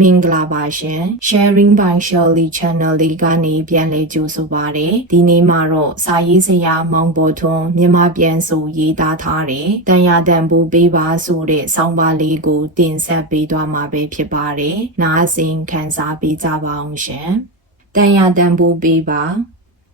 မင်္ဂလာပါရှင် Sharing by Shirley Channel လေးကနေပြန်လည်ကြိုဆိုပါရစေဒီနေ့မှာတော့စာရေးဆရာမောင်ပေါ်ထွန်းမြန်မာပြန်ဆိုရေးသားထားတဲ့တန်ရာတန်ဖိုးပေးပါဆိုတဲ့ဆောင်းပါးလေးကိုတင်ဆက်ပေးသွားမှာပဲဖြစ်ပါတယ်နားဆင်ခံစားပေးကြပါအောင်ရှင်တန်ရာတန်ဖိုးပေးပါ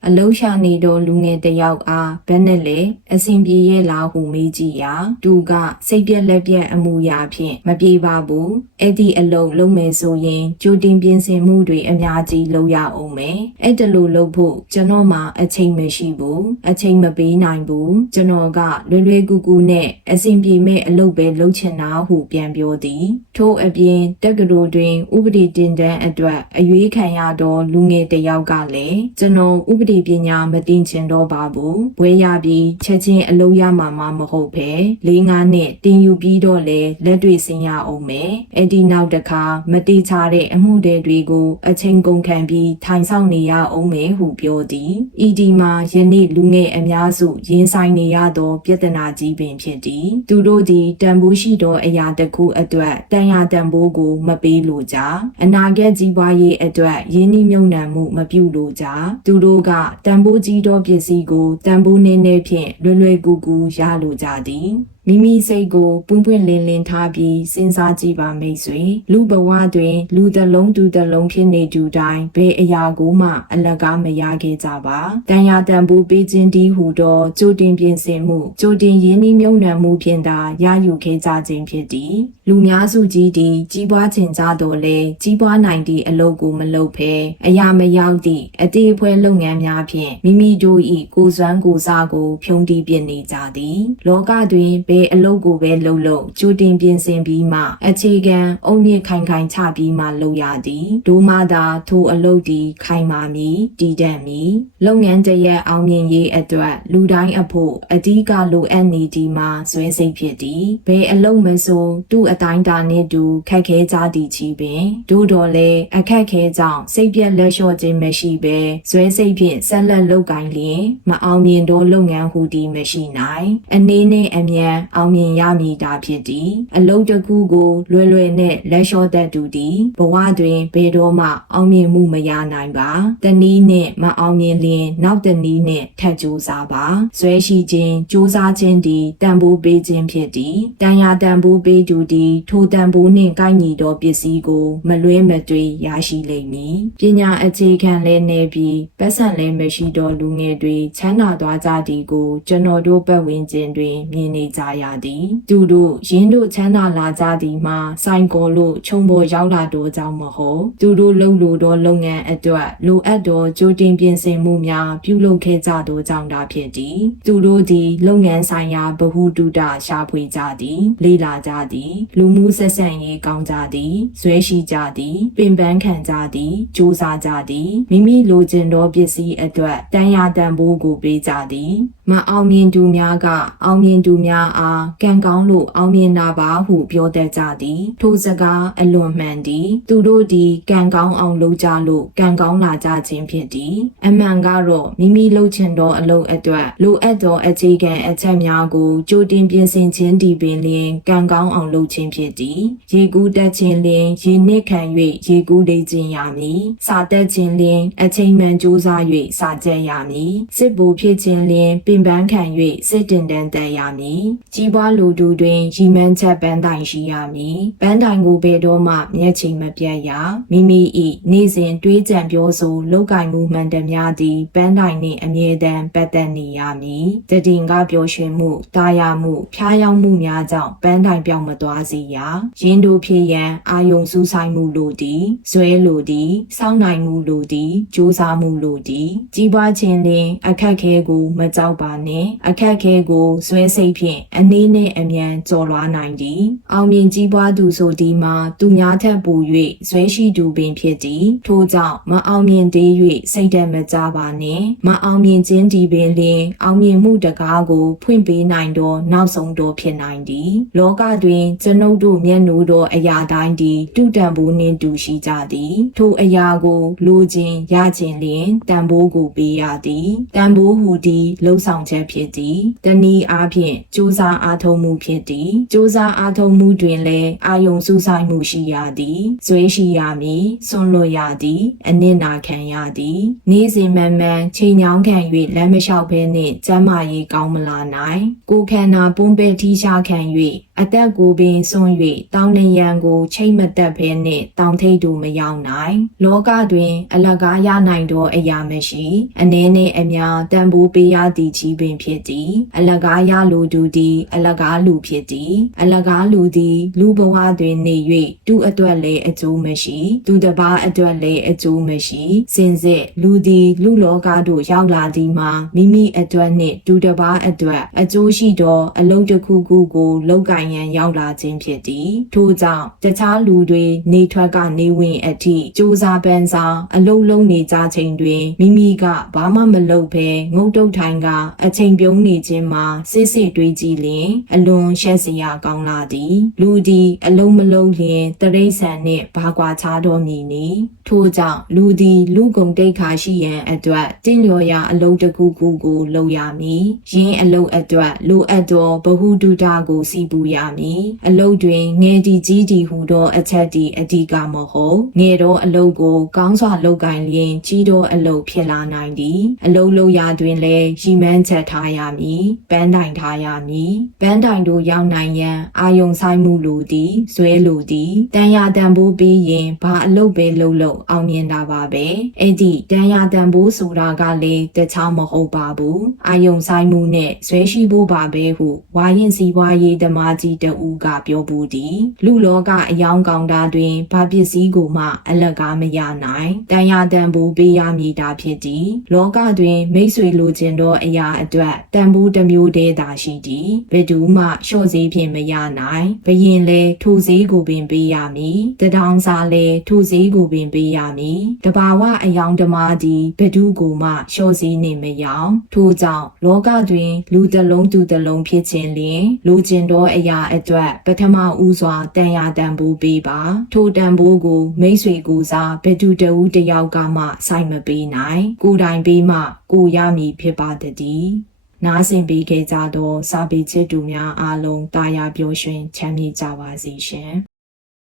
အလုံးရှာနေတော့လူငယ်တစ်ယောက်အားဘယ်နဲ့လဲအစဉ်ပြေရဲ့လားဟုမေးကြည့်ရာသူကစိတ်ပြက်လက်ပြက်အမှုရာဖြင့်မပြေပါဘူးအဲ့ဒီအလုံးလုံးမယ်ဆိုရင်ကြိုတင်ပြင်ဆင်မှုတွေအများကြီးလုပ်ရအောင်မယ်အဲ့တလို့လုပ်ဖို့ကျွန်တော်မှအချိန်မရှိဘူးအချိန်မပေးနိုင်ဘူးကျွန်တော်ကလွယ်လွယ်ကူကူနဲ့အစဉ်ပြေမဲ့အလုပ်ပဲလုပ်ချင်တာဟုပြန်ပြောသည်ထို့အပြင်တက္ကသိုလ်တွင် ဥပဒေတင်တန်းအတွက်အရွေးခံရသောလူငယ်တစ်ယောက်ကလည်းကျွန်တော်ဥပဒေပညာမတင်ချင်တော့ပါဘူးဘွဲရပြီးချက်ချင်းအလုပ်ရမှာမှမဟုတ်ပဲလေးငါးနှစ်တင်ယူပြီးတော့လေလက်တွေ့ဆင်ရအောင်မယ်အဲ့ဒီနောက်တစ်ခါမတိချတဲ့အမှုတွေတွေကိုအချိန်ကုန်ခံပြီးထိုင်ဆောင်နေရအောင်မယ်ဟုပြောသည်ဤဒီမှာယနေ့လူငယ်အများစုရင်ဆိုင်နေရသောပြဿနာကြီးပင်ဖြစ်သည်သူတို့သည်တန်ဖိုးရှိသောအရာတစ်ခုအတွက်တန်ရာတန်ဖိုးကိုမပေးလိုကြအနာဂတ်ကြီးပွားရေးအတွက်ယင်းနှိမ့်ညွံ့နှံမှုမပြုလိုကြသူတို့ကတန်ဖိုးကြီးသောပစ္စည်းကိုတန်ဖိုးနည်းနည်းဖြင့်လွယ်လွယ်ကူကူရလိုကြသည် မိမိစိတ်ကိုပွင့်ပွင့်လင်းလင်းထားပြီးစဉ်းစားကြည့်ပါမိတ်ဆွေလူဘဝတွင် လူတစ်လုံးသူတစ်လုံးဖြစ်နေသူတိုင်းဘယ်အရာကိုမှ အလကားမရခဲ့ကြပါတန်ရာတန်ဖိုးပေးခြင်းဒီဟူသောကြိုတင်ပြင်ဆင်မှုကြိုတင်ရင်းနှီးမြုံနှံမှုဖြင့်သာရယူခဲ့ကြခြင်းဖြစ်သည်လူများစုကြီးသည်ကြီးပွားခြင်းကြတော့လေကြီးပွားနိုင်သည့်အလုပ်ကိုမလုပ်ဖဲအရာမရောက်သည့်အတိအဖွဲလုပ်ငန်းများဖြင့်မိမိတို့၏ကိုယ်စွမ်းကိုယ်စားကိုဖြုံးတီးပြနေကြသည်လောကတွင်ဘယ်အလုပ်ကိုပဲလုပ်လို့ကြိုတင်ပြင်ဆင်ပြီးမှအခြေခံအုံမြင့်ခိုင်ခိုင်ချပြီးမှလုပ်ရသည်ဒိုမှသာထိုအလုပ်ဒီခိုင်မာမည်တည်တံ့မည်လုပ်ငန်းတရက်အောင်မြင်ရေးအတွက်လူတိုင်းအဖို့အဓိကလိုအပ်နေဒီမှာဇွဲစိတ်ဖြစ်သည်ဘယ်အလုပ်မဆိုသူ့အတိုင်းတာနဲ့တူခက်ခဲကြသည်ချီပင်တို့တော်လဲအခက်ခဲကြောင့်စိတ်ပြက်လက်လျှော့ခြင်းမရှိပဲဇွဲစိတ်ဖြင့်ဆက်လက်လုပ်ကိုင်လျင်မအောင်မြင်သောလုပ်ငန်းဟူသည်မရှိနိုင်အနေနဲ့အမြန်အောင်မြင်ရမည်တာဖြစ်သည်အလုပ်တစ်ခုကိုလွယ်လွယ်နဲ့လက်လျှော့တတ်သူသည်ဘဝတွင်ဘယ်တော့မှအောင်မြင်မှုမရနိုင်ပါတနည်းနဲ့မအောင်မြင်လျင်နောက်တနည်းနဲ့ထပ်ကြိုးစားပါဇွဲရှိခြင်းကြိုးစားခြင်းသည်တန်ဖိုးပေးခြင်းဖြစ်သည်တန်ရာတန်ဖိုးပေးသူသည်ထိုတန်ဖိုးနှင့်ကိုက်ညီသောပစ္စည်းကိုမလွဲမသွေရရှိလိမ့်မည်ပညာအခြေခံလည်းနေပြီးပတ်စံလည်းမရှိသောလူငယ်တွေချမ်းသာသွားကြသည်ကိုကျွန်တော်တို့ပတ်ဝန်းကျင်တွင်မြင်နေကြရသည် သူတို့ရင်းတို့ချမ်းသာလာကြသည်မှာစိုင်ကောလို့ခြုံပေါ်ရောက်လာတော့ကြောင့်မဟုတ်သူတို့လုံလို့သောလုပ်ငန်းအတွက်လိုအပ်သောကြိုတင်ပြင်ဆင်မှုများပြုလုပ်ခဲ့ကြသောကြောင့်သာဖြစ်သည်သူတို့သည်လုပ်ငန်းဆိုင်ရာဗဟုတုတရှာဖွေကြသည် လေ့လာကြသည် လူမှုဆက်ဆံရေးကောင်းကြသည်ဇွဲရှိကြသည်ပင်ပန်းခံကြသည်စူးစမ်းကြသည်မိမိလိုချင်သောပစ္စည်းအတွက်တန်ရာတန်ဖိုးကိုပေးကြသည် မအောင်မြင်သူများကအောင်မြင်သူများအားကံကောင်းလို့အောင်မြင်တာပါဟုပြောတတ်ကြသည်ထိုစကားအလွန်မှန်သည်သူတို့သည်ကံကောင်းအောင်လုပ်ကြလို့ကံကောင်းလာကြခြင်းဖြစ်သည်အမှန်ကတော့မိမိလုပ်ချင်သောအလုပ်အတွက်လိုအပ်သောအခြေခံအချက်များကိုကြိုတင်ပြင်ဆင်ခြင်းဒီပင်လျင်ကံကောင်းအောင်လုပ်ခြင်းဖြစ်သည်ရေကူးတက်ခြင်းလျင်ရေနစ်ခံ၍ရေကူးလေ့ကျင့်ရမည်စာတက်ခြင်းလျင်အချိန်မှန်ကြိုးစား၍စာကျက်ရမည်စစ်ဘူဖြစ်ခြင်းလျင်ပင်ပန်းခံ၍စစ်တင်တန်းတက်ရမည်ကြီးပွားလူတူတွင်ရီမန်းချက်ပန်းတိုင်ရှိရမည်ပန်းတိုင်ကိုဘယ်တော့မှမျက်ချိန်မပြတ်ရမိမိ၏နေ့စဉ်တွေးကြံပြောဆိုလောက်ကင်မှုမှန်တမျှသည်ပန်းတိုင်နှင့်အမြဲတမ်းပတ်သက်နေရမည်တည်ငါပျော်ရွှင်မှုတာယာမှုဖျားယောင်းမှုများကြောင့်ပန်းတိုင်ပြောင်းမသွားစေရရင်းတို့ဖြစ်ရန်အာယုံစူးဆိုင်မှုလိုသည်ဇွဲလိုသည်စောင့်နိုင်မှုလိုသည်ကြိုးစားမှုလိုသည်ကြီးပွားခြင်းလင်အခက်ခဲကိုမကြောက်ပါနဲ့အခက်ခဲကိုဇွဲစိတ်ဖြင့်အနည်းနဲ့အမြန်ကျော်လွှားနိုင်သည်အောင်မြင်ကြီးပွားသူဆိုဒီမှာသူများထက်ပို၍ဇွဲရှိသူပင်ဖြစ်သည်ထို့ကြောင့်မအောင်မြင်သေး၍စိတ်ဓာတ်မကြပါနဲ့မအောင်မြင်ခြင်းဒီပင်လင်အောင်မြင်မှုတကားကိုဖွင့်ပေးနိုင်သောနောက်ဆုံးသောဖြစ်နိုင်သည်လောကတွင်ကျွန်ုပ်တို့မျက်နှာသောအရာတိုင်းသည်တူတန်ဖိုးနှင့်တူရှိကြသည်ထိုအရာကိုလိုခြင်းရခြင်းလျင်တန်ဖိုးကိုပေးရသည်တန်ဖိုးဟူသည်လှုပ်ဆောင်ချက်ဖြစ်သည်တနည်းအားဖြင့်ကြိုးစားအားထုတ်မှုဖြစ်သည်စ조사အားထုတ်မှုတွင်လည်းအာယုံစုဆိုင်မှုရှိရသည်ဇွေးရှိရမည်ဆွန့်လွတ်ရသည်အနစ်နာခံရသည်နေ့စဉ်မှန်မှန်ချိန်ညောင်းခံ၍လမ်းမလျှောက်ဘဲနှင့်ကျမ်းမာရေးကောင်းမလာနိုင်ကိုယ်ခန္ဓာပွန်းပဲထီးရှားခံ၍အသက်ကိုပင်ဆွန့်၍တောင်းလျံကိုချိန်မတက်ဘဲနှင့်တောင်ထိပ်တူမရောက်နိုင်လောကတွင် အလကားရနိုင်သောအရာမရှိအနည်းနှင့်အများတန်ဖိုးပေးရသည်ကြီးပင်ဖြစ်သည်အလကားရလိုသူသည်အလကားလူဖြစ်သည်အလကားလူသည် လူဘဝတွင်နေ၍သူအတွက်လည်းအကျိုးမရှိသူတစ်ပါးအတွက်လည်းအကျိုးမရှိစင်စစ်လူသည်လူလောကသို့ရောက်လာသည်မှာမိမိအတွက်နှင့်သူတစ်ပါးအတွက်အကျိုးရှိသောအလုပ်တစ်ခုခုကိုလောက်ကင်ရန်ရောက်လာခြင်းဖြစ်သည်ထို့ကြောင့်တခြားလူတွေနေထွက်ကနေဝင်အထိစူးစားပန်းစားအလုံးလုံးနေကြချိန်တွင်မိမိကဘာမှမလုပ်ဘဲငုတ်တုတ်ထိုင်ကအချိန်ပြုံးနေခြင်းမှာစစ်စစ်တွေးကြည့်လျင် အလွန်ရှက်စရာကောင်းလာသည် လူသည်အလုံးမလုံးလျင်တရိษံနှင့်ဘာကွာခြားတော်မူနီထို့ကြောင့်လူသည်လူကုန်တိတ်ခါရှိရန်အတွက်တင့်လျော်ရာအလုံးတစ်ခုခုကိုလုပ်ရမည်ယင်းအလုံးအတွက်လိုအပ်သောဗဟုတုတကိုစီပူရမည်အလုံးတွင်ငယ်တီကြီးတီဟူသောအချက်တီအဓိကမဟုတ်ငယ်သောအလုံးကိုကောင်းစွာလုပ်ကင်လျင်ကြီးသောအလုံးဖြစ်လာနိုင်သည်အလုံးလုံးရာတွင်လည်းရီမန်းချက်ထားရမည်ပန်းတိုင်ထားရမည်ပန်းတိုင်တို့ရောက်နိုင်ရန်အာယုံဆိုင်မှုလိုသည်ဇွဲလိုသည်တန်ရာတန်ဖိုးပြီးရင်ဘာအလုပ်ပဲလုပ်လို့အောင်မြင်တာပါပဲအဲ့ဒီတန်ရာတန်ဖိုးဆိုတာကလည်းတခြားမဟုတ်ပါဘူးအာယုံဆိုင်မှုနဲ့ဇွဲရှိဖို့ပါပဲဟုဝါရင်စီဝါရေးသမားကြီးတဦးကပြောဘူးသည်လူလောကအယောင်ကောင်တာတွင်ဘာပစ္စည်းကိုမှ အလကားမရနိုင်တန်ရာတန်ဖိုးပေးရမည်တာဖြစ်သည်လောကတွင်မိတ်ဆွေလိုချင်သောအရာအတွက်တန်ဖိုးတစ်မျိုးတည်းသာရှိသည်ဘယ်သူမှလျှော့စည်းဖြင့်မရနိုင်ဘရင်လဲထိုစည်းကိုပင်ပေးရမည်တထောင်စာလဲထိုစည်းကိုပင်ပေးရမည်တဘာဝအယောင်ဓမ္မသည်ဘယ်သူကိုမှလျှော့စည်းနေမရောင်ထို့ကြောင့်လောကတွင် လူတစ်လုံးသူတစ်လုံးဖြစ်ခြင်းလျင်လူကျင်သောအရာအတွက်ပထမဦးစွာတန်ရာတန်ဖိုးပေးပါ ထိုတန်ဖိုးကိုမိတ်ဆွေကိုစားဘယ်သူတဦးတစ်ယောက်ကမှစိုက်မပေးနိုင် ကိုယ်တိုင်ပေးမှကိုရမည်ဖြစ်ပါတည်း နားဆင်ပေးခဲ့ကြသောစာပေချစ်သူများအားလုံးတာယာပျော်ရွှင်ချမ်းမြေ့ကြပါစေရှင်